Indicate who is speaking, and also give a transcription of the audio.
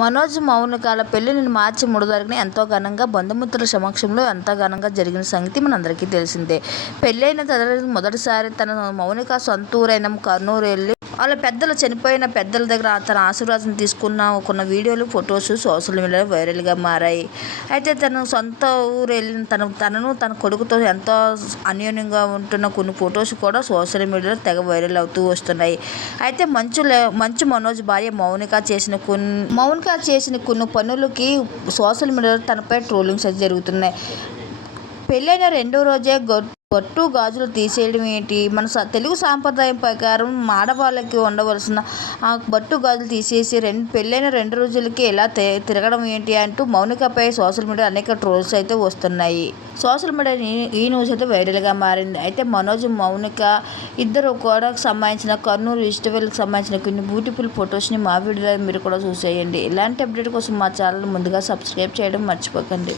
Speaker 1: మనోజ్ మౌనికాల పెళ్ళి నేను మార్చి మూడో తారీఖున ఎంతో ఘనంగా బంధుమిత్రుల సమక్షంలో ఎంతో ఘనంగా జరిగిన సంగతి మనందరికీ తెలిసిందే. పెళ్ళైన తదరి మొదటిసారి తన మౌనిక సొంత ఊరైన కర్నూలు వెళ్ళి వాళ్ళ పెద్దలు చనిపోయిన పెద్దల దగ్గర తన ఆశీర్వాదం తీసుకున్న కొన్ని వీడియోలు, ఫొటోస్ సోషల్ మీడియాలో వైరల్గా మారాయి. అయితే తన సొంత ఊరు వెళ్ళిన తన తనను తన కొడుకుతో ఎంతో అన్యోన్యంగా ఉంటున్న కొన్ని ఫొటోస్ కూడా సోషల్ మీడియాలో తెగ వైరల్ అవుతూ వస్తున్నాయి. అయితే మంచు మంచు మనోజ్ భార్య మౌనిక చేసిన కొన్ని మౌనిక చేసిన కొన్ని పనులకి సోషల్ మీడియాలో తనపై ట్రోలింగ్స్ అయితే జరుగుతున్నాయి. పెళ్ళైన రెండో రోజే పట్టు గాజులు తీసేయడం ఏంటి? మన తెలుగు సాంప్రదాయం ప్రకారం ఆడవాళ్ళకి ఉండవలసిన ఆ పట్టు గాజులు తీసేసి రెండు పెళ్ళైన రెండు రోజులకి ఇలా తిరగడం ఏంటి అంటూ మౌనికపై సోషల్ మీడియా అనేక ట్రోల్స్ అయితే వస్తున్నాయి. సోషల్ మీడియా ఈ న్యూస్ అయితే వైరల్గా మారింది. అయితే మనోజ్, మౌనిక ఇద్దరు కూడా సంబంధించిన కర్నూలు ఫెస్టివల్కి సంబంధించిన కొన్ని బ్యూటిఫుల్ ఫొటోస్ని మా వీడియోలో మీరు కూడా చూసేయండి. ఇలాంటి అప్డేట్ కోసం మా ఛానల్ ముందుగా సబ్స్క్రైబ్ చేయడం మర్చిపోకండి.